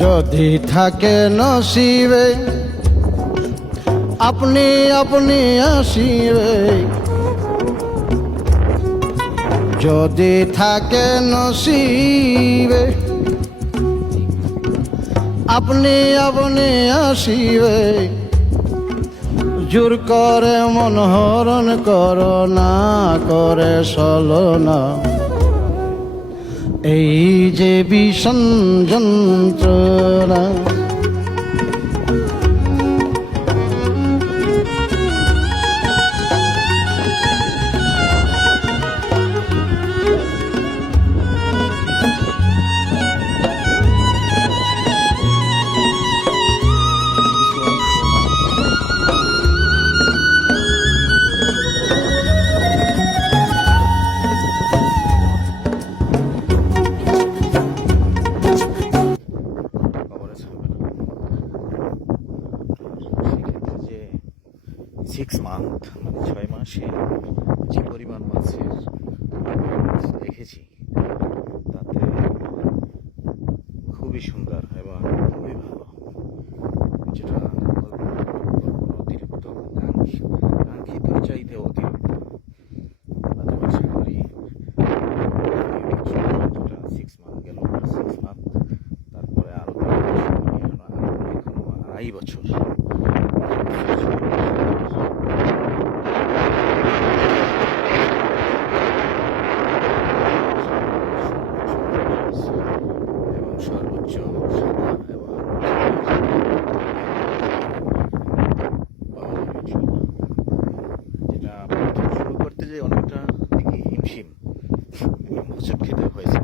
যদি থাকে নসিবে, আপনি আপনি আসিবে। যদি থাকে নসিবে, আপনি আপনি আসিবে। জোর করে মনোহরণ কর না, করে সলনা এই যে বিষণ যন্ত্রণা সিক্স মান্থ মানে ছয় মাসে যে পরিমাণ মাছের দেখেছি তাতে খুবই সুন্দর এবং খুবই ভালো। যেটা অতিরিক্ত কাঙ্ক্ষিত চাইতে অতিরিক্ত। আশা করি সিক্স মান্থ গেল সিক্স মান্থ তারপরে আরও দুই বছর, এখনও আরো- এখনও আড়াই বছর এবং সর্বোচ্চ সাদা এবং পাওয়া যাবে ইনশাআল্লাহ। যেটা প্রথম শুরু করতে যে অনেকটা দেখি হিমশিম হোঁচট খেতে হয়েছে।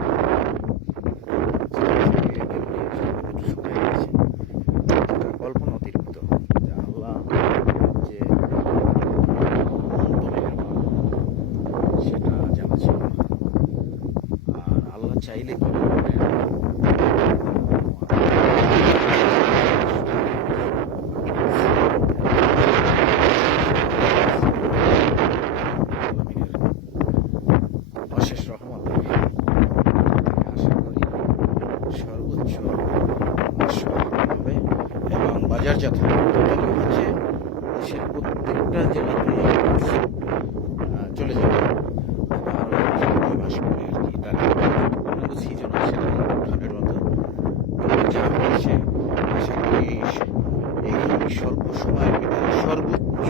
কল্পনা অতিরিক্ত যে সেটা ছিল আর চাইলে কি হবে। তবে হচ্ছে দেশের প্রত্যেকটা জেলাতে চলে যাবে আর পরে আর কি তার সিজন আছে ঠান্ডার মতো যা হচ্ছে, আশা করি এই স্বল্প সময়ের ভিতরে সর্বোচ্চ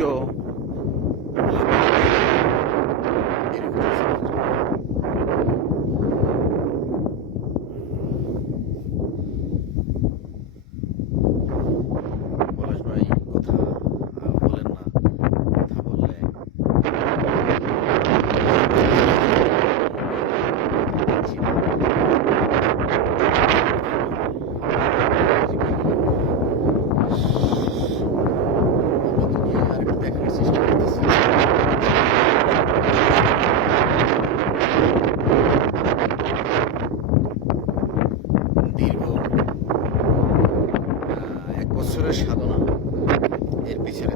дивитися.